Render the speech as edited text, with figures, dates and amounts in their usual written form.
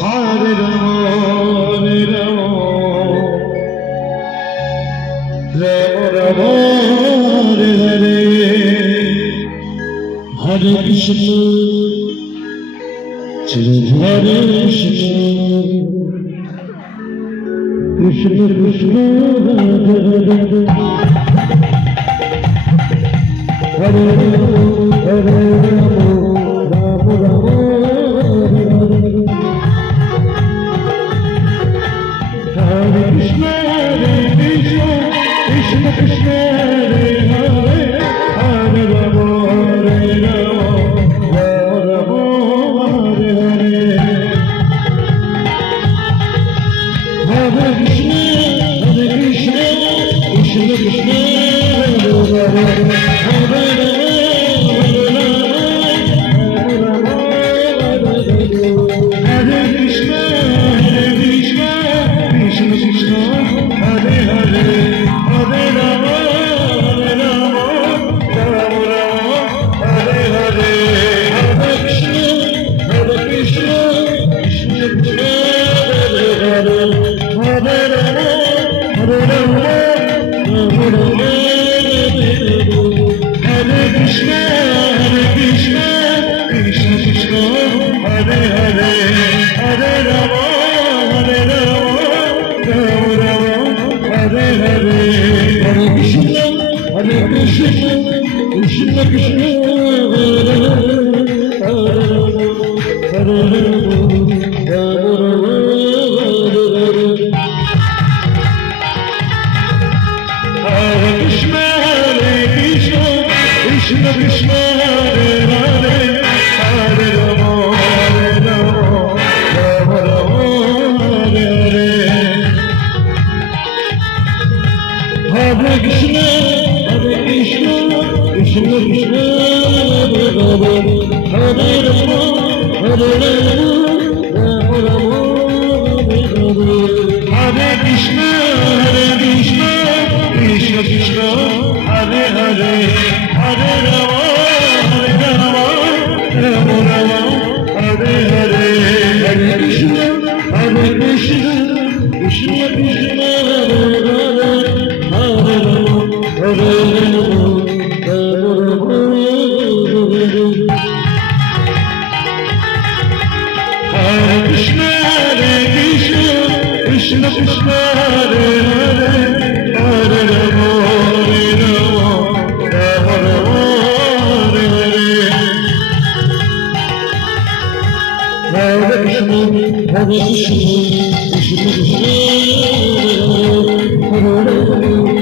Hare Rama, Hare Rama, Rama Rama, Hare Hare, Hare Krishna, Hare Krishna, Krishna Krishna, Hare Hare, Hare Hare Rama, Rama Rama, Hare Krishna, Krishna Krishna, Hare Hare, Hare Rama, Hare Rama, Rama Rama, Hare Hare, Hare Krishna, Krishna Krishna, Hare Hare, Hare Krishna Krishna, Hare Krishna, Krishna Krishna, Hare Hare, Hare Rama, Hare Rama, Rama Rama, Hare Hare, Hare Krishna, Krishna Krishna, Hare Hare, Hare Rama, Hare Rama, Rama Rama, Hare Krishna, Krishna Krishna, Hare Hare, Hare Rama, Hare Rama, Rama Rama, Hare Hare, Hare Krishna, Krishna Krishna, Hare Hare, Hare Rama, Hare Rama, Hare Krishna, Krishna Krishna, Hare Hare, Hare Rama, Hare Rama, Rama Rama, Hare Hare, Hare Krishna, Krishna Krishna, Hare Hare, Hare Rama.